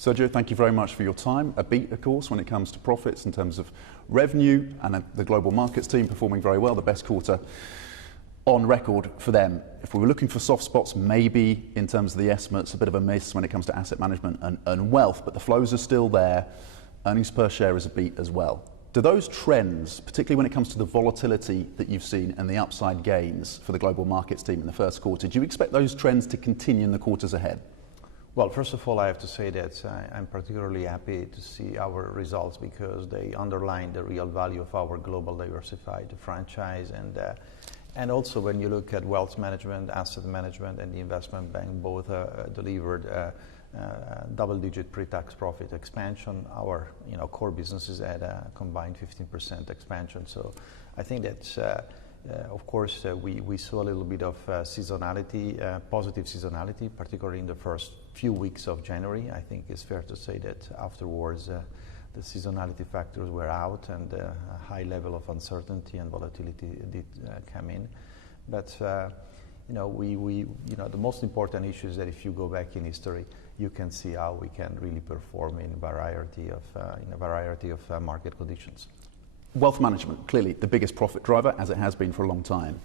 Sergio, thank you very much for your time. A beat, of course, when it comes to profits in terms of revenue, and the global markets team performing very well, the best quarter on record for them. If we were looking for soft spots, maybe in terms of the estimates, a bit of a miss when it comes to asset management and wealth, but the flows are still there. Earnings per share is a beat as well. Do those trends, particularly when it comes to the volatility that you've seen and the upside gains for the global markets team in the first quarter, do you expect those trends to continue in the quarters ahead? Well, first of all, I have to say that I'm particularly happy to see our results because they underline the real value of our global diversified franchise. And also when you look at wealth management, asset management, and the investment bank, both delivered double-digit pre-tax profit expansion. Our core businesses had a combined 15% expansion. So I think that of course, we saw a little bit of seasonality, positive seasonality, particularly in the first few weeks of January. I think it's fair to say that afterwards the seasonality factors were out and a high level of uncertainty and volatility did come in. But the most important issue is that if you go back in history, you can see how we can really perform in a variety of market conditions. Wealth management, clearly the biggest profit driver, as it has been for a long time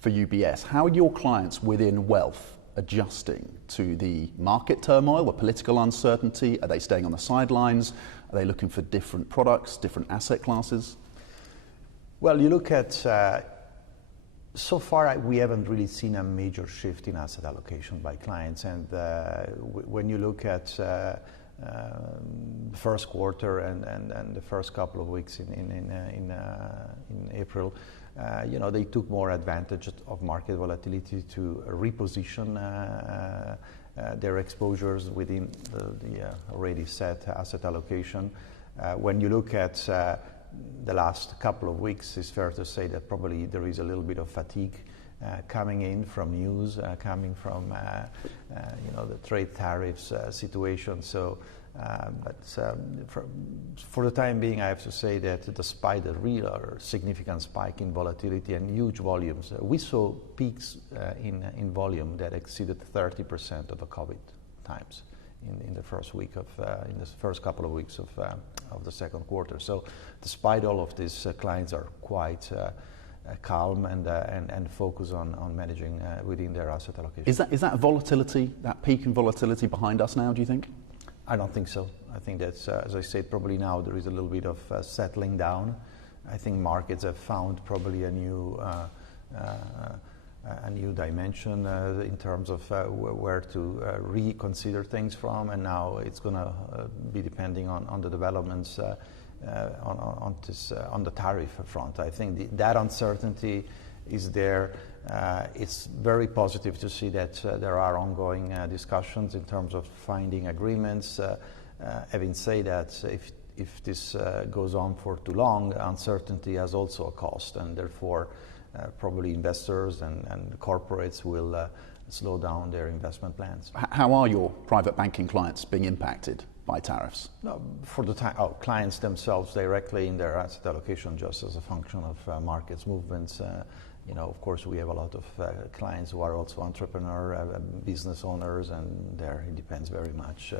for UBS. How are your clients within wealth adjusting to the market turmoil, the political uncertainty? Are they staying on the sidelines? Are they looking for different products, different asset classes? Well, you look at, so far we haven't really seen a major shift in asset allocation by clients. And when you look at first quarter and the first couple of weeks in April, they took more advantage of market volatility to reposition their exposures within the already set asset allocation. When you look at the last couple of weeks, it's fair to say that probably there is a little bit of fatigue coming in from news, coming from the trade tariffs situation. So, for the time being, I have to say that despite the real or significant spike in volatility and huge volumes, we saw peaks in volume that exceeded 30% of the COVID times in the first couple of weeks of the second quarter. So, despite all of this, clients are quite calm and focus on managing within their asset allocation. Is that volatility, that peak in volatility behind us now, do you think? I don't think so. I think that's, as I said, probably now there is a little bit of settling down. I think markets have found probably a new dimension in terms of where to reconsider things from, and now it's going to be depending on the developments on the tariff front. I think that uncertainty is there. It's very positive to see that there are ongoing discussions in terms of finding agreements. Having said that, if this goes on for too long, uncertainty has also a cost, and therefore probably investors and corporates will slow down their investment plans. How are your private banking clients being impacted by tariffs? No, for the time, clients themselves directly in their asset allocation, just as a function of markets movements. Of course, we have a lot of clients who are also entrepreneur, business owners, and there it depends very much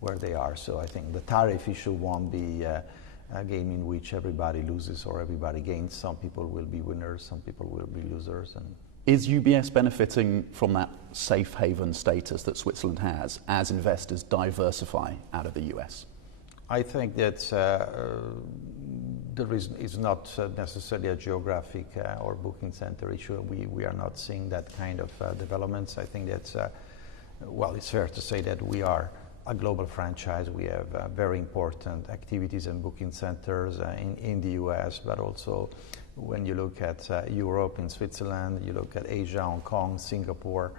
where they are. So I think the tariff issue won't be a game in which everybody loses or everybody gains. Some people will be winners, some people will be losers. And is UBS benefiting from that safe haven status that Switzerland has as investors diversify out of the US? I think that the reason is not necessarily a geographic or booking center issue. We are not seeing that kind of developments. I think that, well, it's fair to say that we are a global franchise. We have very important activities and booking centers in the US, but also when you look at Europe, in Switzerland, you look at Asia, Hong Kong, Singapore,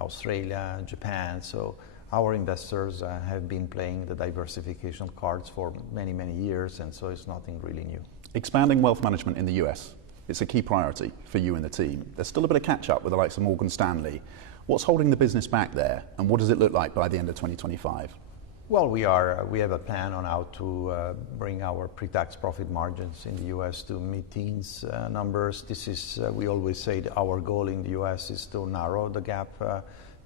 Australia, Japan. So our investors have been playing the diversification cards for many, many years, and so it's nothing really new. Expanding wealth management in the US, it's a key priority for you and the team. There's still a bit of catch up with the likes of Morgan Stanley. What's holding the business back there, and what does it look like by the end of 2025? Well, we have a plan on how to bring our pre-tax profit margins in the US to mid-teens numbers. This is, we always say that our goal in the US is to narrow the gap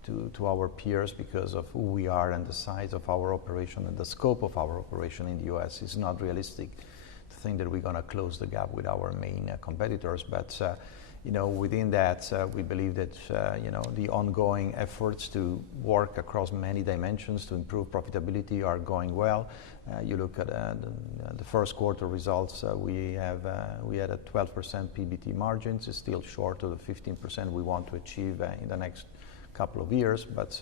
to our peers because of who we are and the size of our operation and the scope of our operation in the US. It's not realistic to think that we're going to close the gap with our main competitors. But within that, we believe that the ongoing efforts to work across many dimensions to improve profitability are going well. You look at the first quarter results, we had a 12% PBT margins. It's still short of the 15% we want to achieve in the next couple of years, but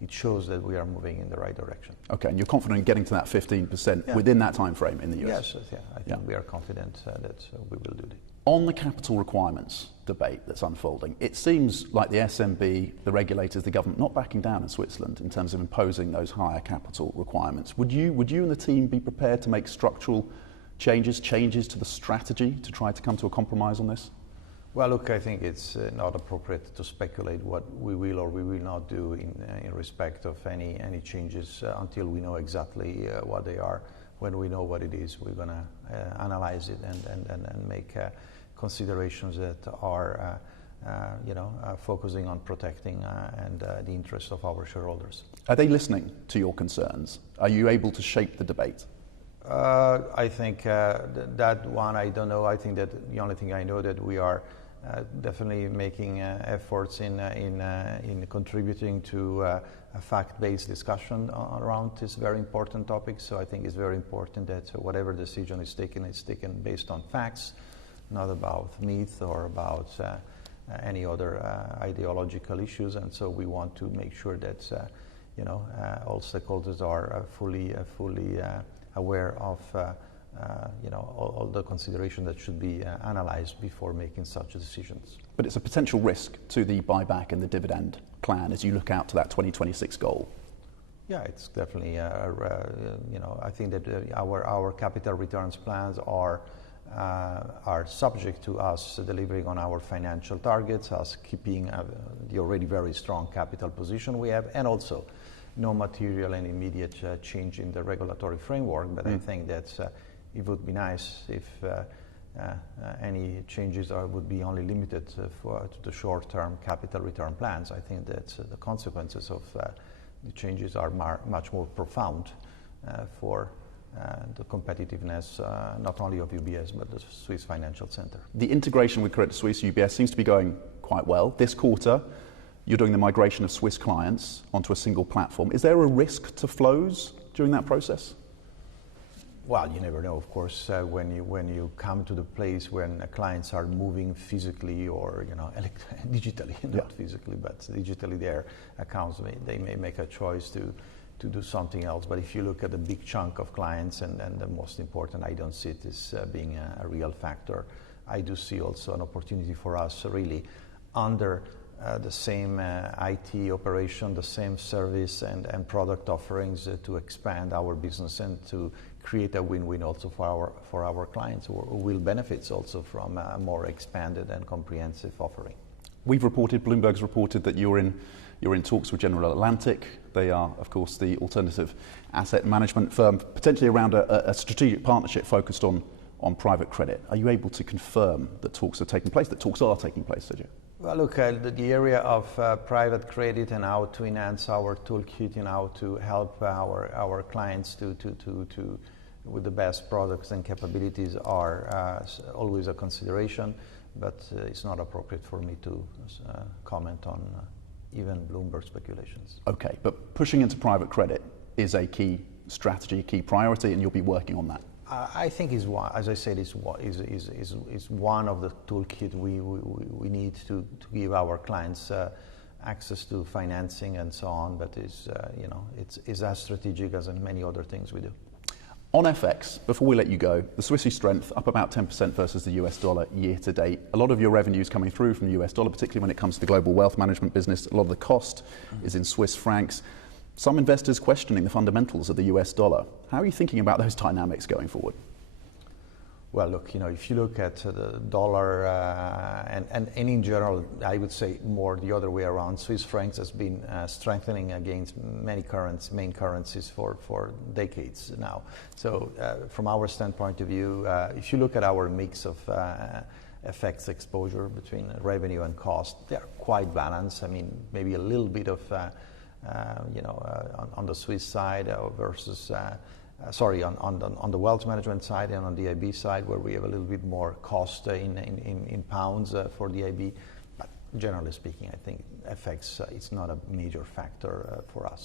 it shows that we are moving in the right direction. Okay, and you're confident in getting to that 15% within that time frame in the US? Yes, I think we are confident that we will do that. On the capital requirements debate that's unfolding, it seems like the SNB, the regulators, the government, not backing down in Switzerland in terms of imposing those higher capital requirements. Would you and the team be prepared to make structural changes to the strategy to try to come to a compromise on this? Well, look, I think it's not appropriate to speculate what we will or we will not do in respect of any changes until we know exactly what they are. When we know what it is, we're going to analyze it and make considerations that are, focusing on protecting and the interests of our shareholders. Are they listening to your concerns? Are you able to shape the debate? I think that one, I don't know. I think that the only thing I know that we are definitely making efforts in contributing to a fact-based discussion around this very important topic. So I think it's very important that whatever decision is taken based on facts, not about myth or about any other ideological issues. And so we want to make sure that all stakeholders are fully aware of all the consideration that should be analyzed before making such decisions. But it's a potential risk to the buyback and the dividend plan as you look out to that 2026 goal. Yeah, it's definitely, I think that our capital returns plans are subject to us delivering on our financial targets, us keeping the already very strong capital position we have, and also no material and immediate change in the regulatory framework. But I think that it would be nice if any changes would be only limited to the short-term capital return plans. I think that the consequences of the changes are much more profound for the competitiveness not only of UBS but the Swiss financial center. The integration with Credit Suisse UBS seems to be going quite well. This quarter, you're doing the migration of Swiss clients onto a single platform. Is there a risk to flows during that process? Well, you never know, of course, when you come to the place when clients are moving physically or digitally, not physically, but digitally their accounts, they may make a choice to do something else. But if you look at the big chunk of clients and the most important, I don't see it as being a real factor. I do see also an opportunity for us really under the same IT operation, the same service and product offerings to expand our business and to create a win-win also for our clients who will benefit also from a more expanded and comprehensive offering. Bloomberg's reported that you're in talks with General Atlantic. They are, of course, the alternative asset management firm, potentially around a strategic partnership focused on private credit. Are you able to confirm that talks are taking place, Sergio? Well, look, the area of private credit and how to enhance our toolkit and how to help our clients to with the best products and capabilities are always a consideration, but it's not appropriate for me to comment on even Bloomberg speculations. Okay, but pushing into private credit is a key strategy, a key priority, and you'll be working on that. I think is one, as I said, is one of the toolkit we need to give our clients access to financing and so on. But it's as strategic as in many other things we do. On FX, before we let you go, the Swissy strength up about 10% versus the US dollar year to date. A lot of your revenues coming through from the US dollar, particularly when it comes to the global wealth management business. A lot of the cost is in Swiss francs. Some investors questioning the fundamentals of the US dollar. How are you thinking about those dynamics going forward? Well, look, if you look at the dollar and in general, I would say more the other way around. Swiss francs has been strengthening against many main currencies for decades now. So from our standpoint of view, if you look at our mix of FX exposure between revenue and cost, they're quite balanced. I mean, maybe a little bit of, on the Swiss side versus, on the wealth management side and on the IB side, where we have a little bit more cost in pounds for the IB. But generally speaking, I think FX it's not a major factor for us.